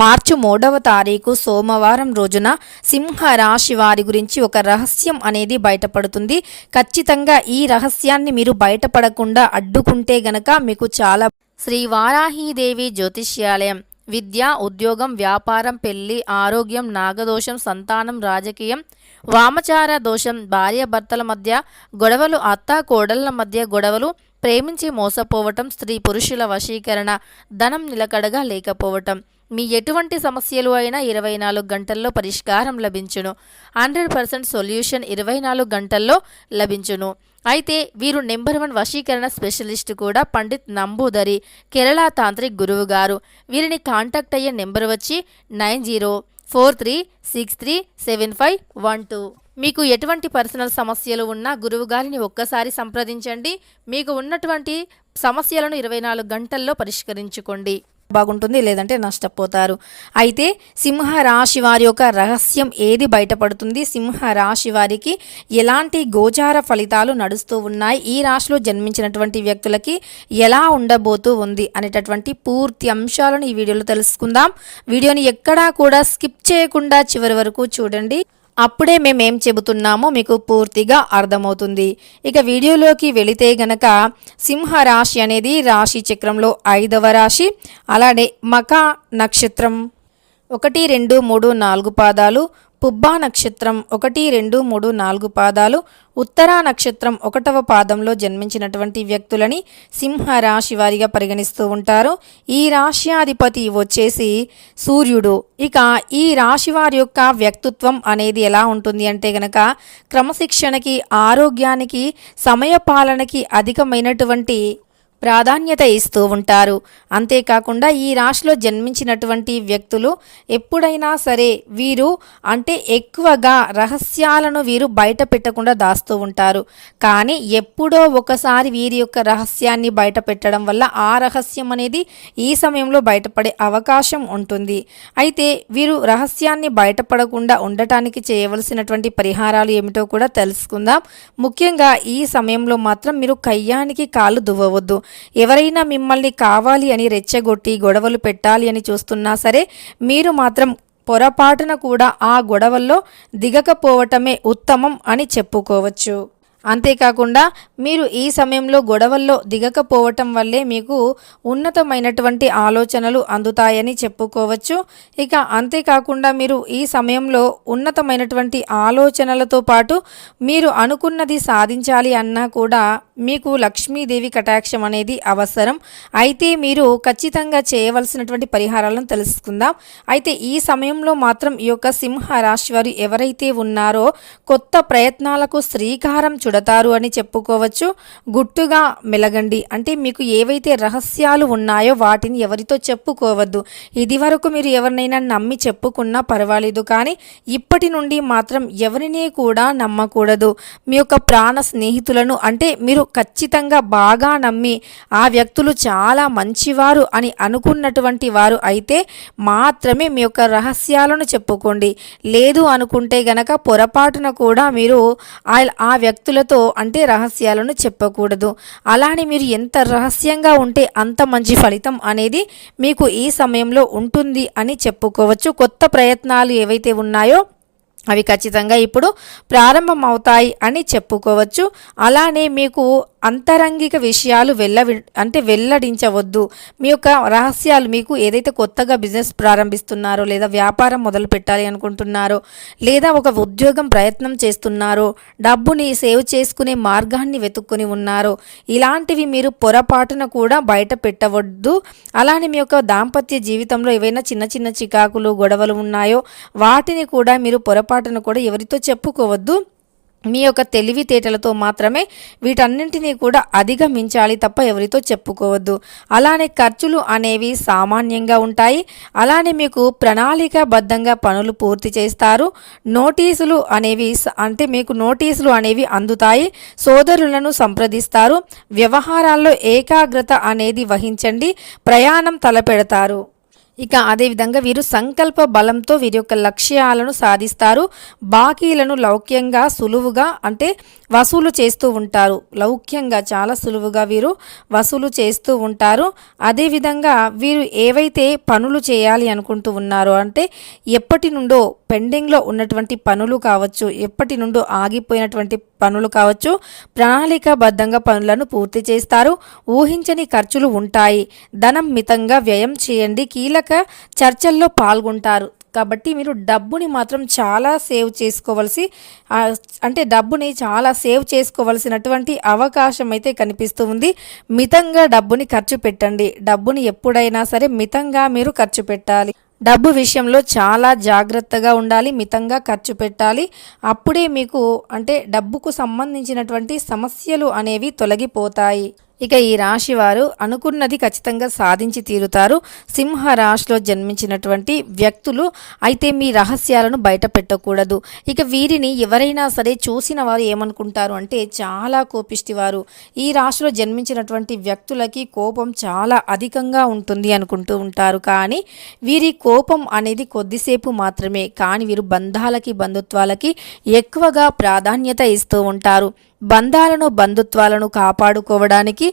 మార్చి 3వ తారీఖు సోమవారం రోజున సింహ రాశి వారి గురించి ఒక రహస్యం అనేది బయటపడుతుంది. ఖచ్చితంగా ఈ రహస్యాన్ని మీరు బయటపడకుండా అడ్డుకుంటే గనక మీకు చాలా శ్రీ వారాహీదేవి జ్యోతిష్యాలయం విద్య, ఉద్యోగం, వ్యాపారం, పెళ్లి, ఆరోగ్యం, నాగదోషం, సంతానం, రాజకీయం, వామచార దోషం, భార్యాభర్తల మధ్య గొడవలు, అత్త కోడళ్ల మధ్య గొడవలు, ప్రేమించి మోసపోవటం, స్త్రీ పురుషుల వశీకరణ, ధనం నిలకడగా లేకపోవటం, మీ ఎటువంటి సమస్యలు అయినా 24 గంటల్లో పరిష్కారం లభించును. 100% సొల్యూషన్ 24 గంటల్లో లభించును. అయితే వీరు నెంబర్ 1 వశీకరణ స్పెషలిస్ట్ కూడా పండిత్ నంబూదరి, కేరళ తాంత్రిక్ గురువు గారు. వీరిని కాంటాక్ట్ అయ్యే నెంబర్ వచ్చి 9043637512. మీకు ఎటువంటి పర్సనల్ సమస్యలు ఉన్నా గురువు గారిని ఒక్కసారి సంప్రదించండి. మీకు ఉన్నటువంటి సమస్యలను 24 గంటల్లో పరిష్కరించుకోండి. బాగుంటుంది, లేదంటే నష్టపోతారు. అయితే సింహ రాశి వారి యొక్క రహస్యం ఏది బయటపడుతుంది, సింహ రాశి వారికి ఎలాంటి గోచార ఫలితాలు నడుస్తూ ఉన్నాయి, ఈ రాశిలో జన్మించినటువంటి వ్యక్తులకి ఎలా ఉండబోతూ ఉంది అనేటటువంటి పూర్తి అంశాలను ఈ వీడియోలో తెలుసుకుందాం. వీడియోని ఎక్కడా కూడా స్కిప్ చేయకుండా చివరి వరకు చూడండి. అప్పుడే మేమేం చెబుతున్నామో మీకు పూర్తిగా అర్థమవుతుంది. ఇక వీడియోలోకి వెళితే గనక సింహ రాశి అనేది రాశి చక్రంలో 5వ రాశి. అలానే మఖ నక్షత్రం 1, 2, 3, 4 పాదాలు, పుబ్బా నక్షత్రం 1, 2, 3, 4 పాదాలు, ఉత్తరా నక్షత్రం 1వ పాదంలో జన్మించినటువంటి వ్యక్తులని సింహ రాశి వారిగా పరిగణిస్తూ ఉంటారు. ఈ రాశ్యాధిపతి వచ్చేసి సూర్యుడు. ఇక ఈ రాశి వారి యొక్క వ్యక్తిత్వం అనేది ఎలా ఉంటుంది అంటే గనక క్రమశిక్షణకి, ఆరోగ్యానికి, సమయపాలనకి అధికమైనటువంటి ప్రాధాన్యత ఇస్తూ ఉంటారు. అంతేకాకుండా ఈ రాశిలో జన్మించినటువంటి వ్యక్తులు ఎప్పుడైనా సరే వీరు అంటే ఎక్కువగా రహస్యాలను వీరు బయట పెట్టకుండా దాస్తూ ఉంటారు. కానీ ఎప్పుడో ఒకసారి వీరి యొక్క రహస్యాన్ని బయట పెట్టడం వల్ల ఆ రహస్యం అనేది ఈ సమయంలో బయటపడే అవకాశం ఉంటుంది. అయితే వీరు రహస్యాన్ని బయటపడకుండా ఉండటానికి చేయవలసినటువంటి పరిహారాలు ఏమిటో కూడా తెలుసుకుందాం. ముఖ్యంగా ఈ సమయంలో మాత్రం మీరు కయ్యానికి కాళ్ళు దువ్వవద్దు. ఎవరైనా మిమ్మల్ని కావాలి అని రెచ్చగొట్టి గొడవలు పెట్టాలి అని చూస్తున్నా సరే మీరు మాత్రం పొరపాటున కూడా ఆ గొడవల్లో దిగకపోవటమే ఉత్తమం అని చెప్పుకోవచ్చు. అంతేకాకుండా మీరు ఈ సమయంలో గొడవల్లో దిగకపోవటం వల్లే మీకు ఉన్నతమైనటువంటి ఆలోచనలు అందుతాయని చెప్పుకోవచ్చు. ఇక అంతేకాకుండా మీరు ఈ సమయంలో ఉన్నతమైనటువంటి ఆలోచనలతో పాటు మీరు అనుకున్నది సాధించాలి అన్నా కూడా మీకు లక్ష్మీదేవి కటాక్షం అనేది అవసరం. అయితే మీరు ఖచ్చితంగా చేయవలసినటువంటి పరిహారాలను తెలుసుకుందాం. అయితే ఈ సమయంలో మాత్రం ఈ యొక్క సింహ రాశి వారు ఎవరైతే ఉన్నారో కొత్త ప్రయత్నాలకు శ్రీకారం చుడతారు అని చెప్పుకోవచ్చు. గుట్టుగా మెలగండి. అంటే మీకు ఏవైతే రహస్యాలు ఉన్నాయో వాటిని ఎవరితో చెప్పుకోవద్దు. ఇది వరకు మీరు ఎవరినైనా నమ్మి చెప్పుకున్నా పర్వాలేదు, కానీ ఇప్పటి నుండి మాత్రం ఎవరిని కూడా నమ్మకూడదు. మీ యొక్క ప్రాణ స్నేహితులను అంటే మీరు ఖచ్చితంగా బాగా నమ్మి ఆ వ్యక్తులు చాలా మంచివారు అని అనుకున్నటువంటి వారు అయితే మాత్రమే మీ యొక్క రహస్యాలను చెప్పుకోండి. లేదు అనుకుంటే గనక పొరపాటున కూడా మీరు ఆ వ్యక్తులతో అంటే రహస్యాలను చెప్పకూడదు. అలానే మీరు ఎంత రహస్యంగా ఉంటే అంత మంచి ఫలితం అనేది మీకు ఈ సమయంలో ఉంటుంది అని చెప్పుకోవచ్చు. కొత్త ప్రయత్నాలు ఏవైతే ఉన్నాయో అవి ఖచ్చితంగా ఇప్పుడు ప్రారంభమవుతాయి అని చెప్పుకోవచ్చు. అలానే మీకు అంతరంగిక విషయాలు వెల్లడించవద్దు. మీ యొక్క రహస్యాలు మీకు ఏదైతే కొత్తగా బిజినెస్ ప్రారంభిస్తున్నారో, లేదా వ్యాపారం మొదలు పెట్టాలి అనుకుంటున్నారో, లేదా ఒక ఉద్యోగం ప్రయత్నం చేస్తున్నారో, డబ్బుని సేవ్ చేసుకునే మార్గాన్ని వెతుక్కొని ఉన్నారో, ఇలాంటివి మీరు పొరపాటున కూడా బయట పెట్టవద్దు. అలానే మీ యొక్క దాంపత్య జీవితంలో ఏవైనా చిన్న చిన్న చికాకులు, గొడవలు ఉన్నాయో వాటిని కూడా మీరు పొరపాటున కూడా ఎవరితో చెప్పుకోవద్దు. మీ యొక్క తెలివితేటలతో మాత్రమే వీటన్నింటినీ కూడా అధిగమించాలి తప్ప ఎవరితో చెప్పుకోవద్దు. అలానే ఖర్చులు అనేవి సామాన్యంగా ఉంటాయి. అలానే మీకు ప్రణాళికాబద్ధంగా పనులు పూర్తి చేస్తారు. నోటీసులు అనేవి అందుతాయి. సోదరులను సంప్రదిస్తారు. వ్యవహారాల్లో ఏకాగ్రత అనేది వహించండి. ప్రయాణం తలపెడతారు. ఇక అదేవిధంగా వీరు సంకల్ప బలంతో వీరి యొక్క లక్ష్యాలను సాధిస్తారు. బాకీలను లౌక్యంగా సులువుగా అంటే వసూలు చేస్తూ ఉంటారు. లౌక్యంగా చాలా సులువుగా వీరు వసూలు చేస్తూ ఉంటారు. అదేవిధంగా వీరు ఏవైతే పనులు చేయాలి అనుకుంటూ ఉన్నారో అంటే ఎప్పటి నుండో పెండింగ్లో ఉన్నటువంటి పనులు కావచ్చు, ఎప్పటి నుండో ఆగిపోయినటువంటి పనులు కావచ్చు, ప్రణాళికాబద్ధంగా పనులను పూర్తి చేస్తారు. ఊహించని ఖర్చులు ఉంటాయి. ధనం మితంగా వ్యయం చేయండి. కీలక చర్చల్లో పాల్గొంటారు. కాబట్టి మీరు డబ్బుని మాత్రం చాలా సేవ్ చేసుకోవాల్సి అంటే డబ్బుని చాలా సేవ్ చేసుకోవాల్సినటువంటి అవకాశం అయితే కనిపిస్తూ ఉంది. మితంగా డబ్బుని ఖర్చు పెట్టండి. డబ్బుని ఎప్పుడైనా సరే మితంగా మీరు ఖర్చు పెట్టాలి. డబ్బు విషయంలో చాలా జాగ్రత్తగా ఉండాలి. మితంగా ఖర్చు పెట్టాలి. అప్పుడే మీకు అంటే డబ్బుకు సంబంధించినటువంటి సమస్యలు అనేవి తొలగిపోతాయి. ఇక ఈ రాశి వారు అనుకున్నది ఖచ్చితంగా సాధించి తీరుతారు. సింహ రాశిలో జన్మించినటువంటి వ్యక్తులు అయితే మీ రహస్యాలను బయట పెట్టకూడదు. ఇక వీరిని ఎవరైనా సరే చూసిన వారు ఏమనుకుంటారు అంటే చాలా కోపిష్టివారు. ఈ రాశిలో జన్మించినటువంటి వ్యక్తులకి కోపం చాలా అధికంగా ఉంటుంది అనుకుంటూ ఉంటారు. కానీ వీరి కోపం అనేది కొద్దిసేపు మాత్రమే. కానీ వీరు బంధాలకి బంధుత్వాలకి ఎక్కువగా ప్రాధాన్యత ఇస్తూ ఉంటారు. బంధుత్వాలను కాపాడుకోవడానికి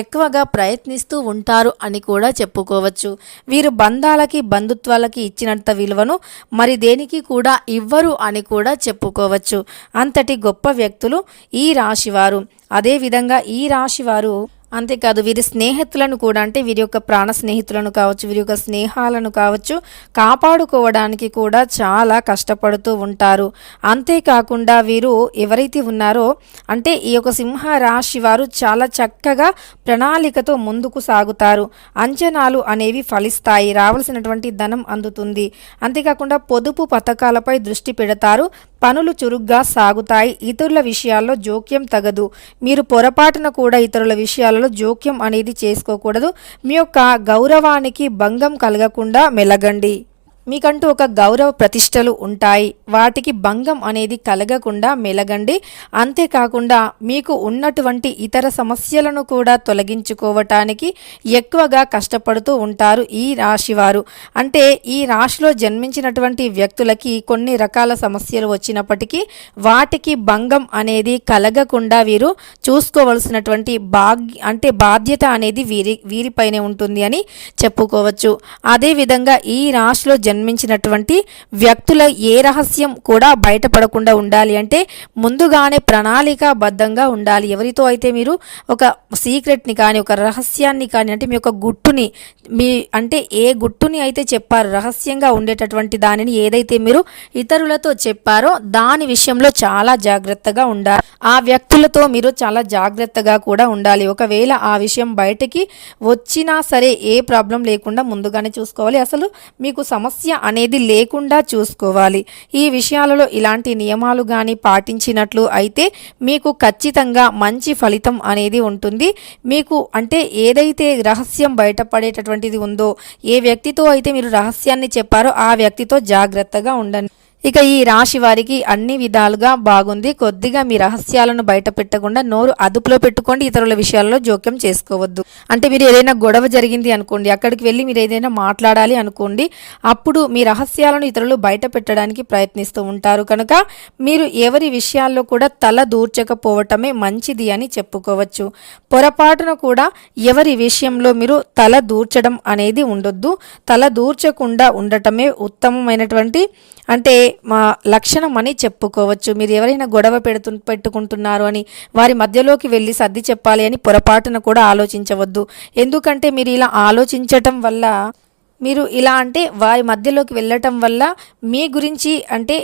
ఎక్కువగా ప్రయత్నిస్తూ ఉంటారు అని కూడా చెప్పుకోవచ్చు. వీరు బంధాలకి బంధుత్వాలకి ఇచ్చినంత విలువను మరి దేనికి కూడా ఇవ్వరు అని కూడా చెప్పుకోవచ్చు. అంతటి గొప్ప వ్యక్తులు ఈ రాశివారు. అదేవిధంగా ఈ రాశివారు అంతేకాదు వీరి స్నేహితులను కూడా అంటే వీరి యొక్క ప్రాణ స్నేహితులను కావచ్చు, వీరి యొక్క స్నేహాలను కావచ్చు కాపాడుకోవడానికి కూడా చాలా కష్టపడుతూ ఉంటారు. అంతేకాకుండా వీరు ఎవరైతే ఉన్నారో అంటే ఈ యొక్క సింహ రాశి వారు చాలా చక్కగా ప్రణాళికతో ముందుకు సాగుతారు. అంచనాలు అనేవి ఫలిస్తాయి. రావాల్సినటువంటి ధనం అందుతుంది. అంతేకాకుండా పొదుపు పథకాలపై దృష్టి పెడతారు. పనులు చురుగ్గా సాగుతాయి. ఇతరుల విషయాల్లో జోక్యం తగదు. మీరు పొరపాటున కూడా ఇతరుల విషయాలలో జోక్యం అనేది చేసుకోకూడదు. మీ యొక్క గౌరవానికి భంగం కలగకుండా మెలగండి. మీకంటూ ఒక గౌరవ ప్రతిష్టలు ఉంటాయి. వాటికి భంగం అనేది కలగకుండా మెలగండి. అంతేకాకుండా మీకు ఉన్నటువంటి ఇతర సమస్యలను కూడా తొలగించుకోవటానికి ఎక్కువగా కష్టపడుతూ ఉంటారు ఈ రాశివారు. అంటే ఈ రాశిలో జన్మించినటువంటి వ్యక్తులకి కొన్ని రకాల సమస్యలు వచ్చినప్పటికీ వాటికి భంగం అనేది కలగకుండా వీరు చూసుకోవలసినటువంటి బాధ్యత అనేది వీరిపైనే ఉంటుంది అని చెప్పుకోవచ్చు. అదేవిధంగా ఈ రాశిలో జన్మించినటువంటి వ్యక్తుల ఏ రహస్యం కూడా బయటపడకుండా ఉండాలి అంటే ముందుగానే ప్రణాళికాబద్ధంగా ఉండాలి. ఎవరితో అయితే మీరు ఒక సీక్రెట్ని కానీ ఒక రహస్యాన్ని కానీ అంటే మీ యొక్క గుట్టుని అంటే ఏ గుట్టుని అయితే చెప్పారు రహస్యంగా ఉండేటటువంటి దానిని ఏదైతే మీరు ఇతరులతో చెప్పారో దాని విషయంలో చాలా జాగ్రత్తగా ఉండాలి. ఆ వ్యక్తులతో మీరు చాలా జాగ్రత్తగా కూడా ఉండాలి. ఒకవేళ ఆ విషయం బయటికి వచ్చినా సరే ఏ ప్రాబ్లం లేకుండా ముందుగానే చూసుకోవాలి. అసలు మీకు సమస్య అనేది లేకుండా చూసుకోవాలి. ఈ విషయాలలో ఇలాంటి నియమాలు కానీ పాటించినట్లు అయితే మీకు ఖచ్చితంగా మంచి ఫలితం అనేది ఉంటుంది. మీకు అంటే ఏదైతే రహస్యం బయటపడేటటువంటిది ఉందో ఏ వ్యక్తితో అయితే మీరు రహస్యాన్ని చెప్పారో ఆ వ్యక్తితో జాగ్రత్తగా ఉండండి. ఇక ఈ రాశి వారికి అన్ని విధాలుగా బాగుంది. కొద్దిగా మీ రహస్యాలను బయట పెట్టకుండా నోరు అదుపులో పెట్టుకోండి. ఇతరుల విషయాల్లో జోక్యం చేసుకోవద్దు. అంటే మీరు ఏదైనా గొడవ జరిగింది అనుకోండి, అక్కడికి వెళ్ళి మీరు ఏదైనా మాట్లాడాలి అనుకోండి, అప్పుడు మీ రహస్యాలను ఇతరులు బయట పెట్టడానికి ప్రయత్నిస్తూ ఉంటారు. కనుక మీరు ఎవరి విషయాల్లో కూడా తల దూర్చకపోవటమే మంచిది అని చెప్పుకోవచ్చు. పొరపాటున కూడా ఎవరి విషయంలో మీరు తల దూర్చడం అనేది ఉండొద్దు. తల దూర్చకుండా ఉండటమే ఉత్తమమైనటువంటి అంటే మా లక్షణం అని చెప్పుకోవచ్చు. మీరు ఎవరైనా గొడవ పెట్టుకుంటున్నారు అని వారి మధ్యలోకి వెళ్ళి సర్ది చెప్పాలి అని పొరపాటున కూడా ఆలోచించవద్దు. ఎందుకంటే మీరు ఇలా ఆలోచించటం వల్ల మీరు ఇలా అంటే వారి మధ్యలోకి వెళ్ళటం వల్ల మీ గురించి అంటే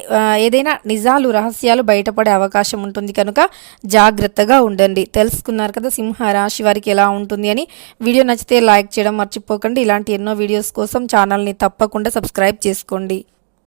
ఏదైనా నిజాలు రహస్యాలు బయటపడే అవకాశం ఉంటుంది. కనుక జాగ్రత్తగా ఉండండి. తెలుసుకున్నారు కదా సింహ రాశి వారికి ఎలా ఉంటుంది అని. వీడియో నచ్చితే లైక్ చేయడం మర్చిపోకండి. ఇలాంటి ఎన్నో వీడియోస్ కోసం ఛానల్ని తప్పకుండా సబ్స్క్రైబ్ చేసుకోండి.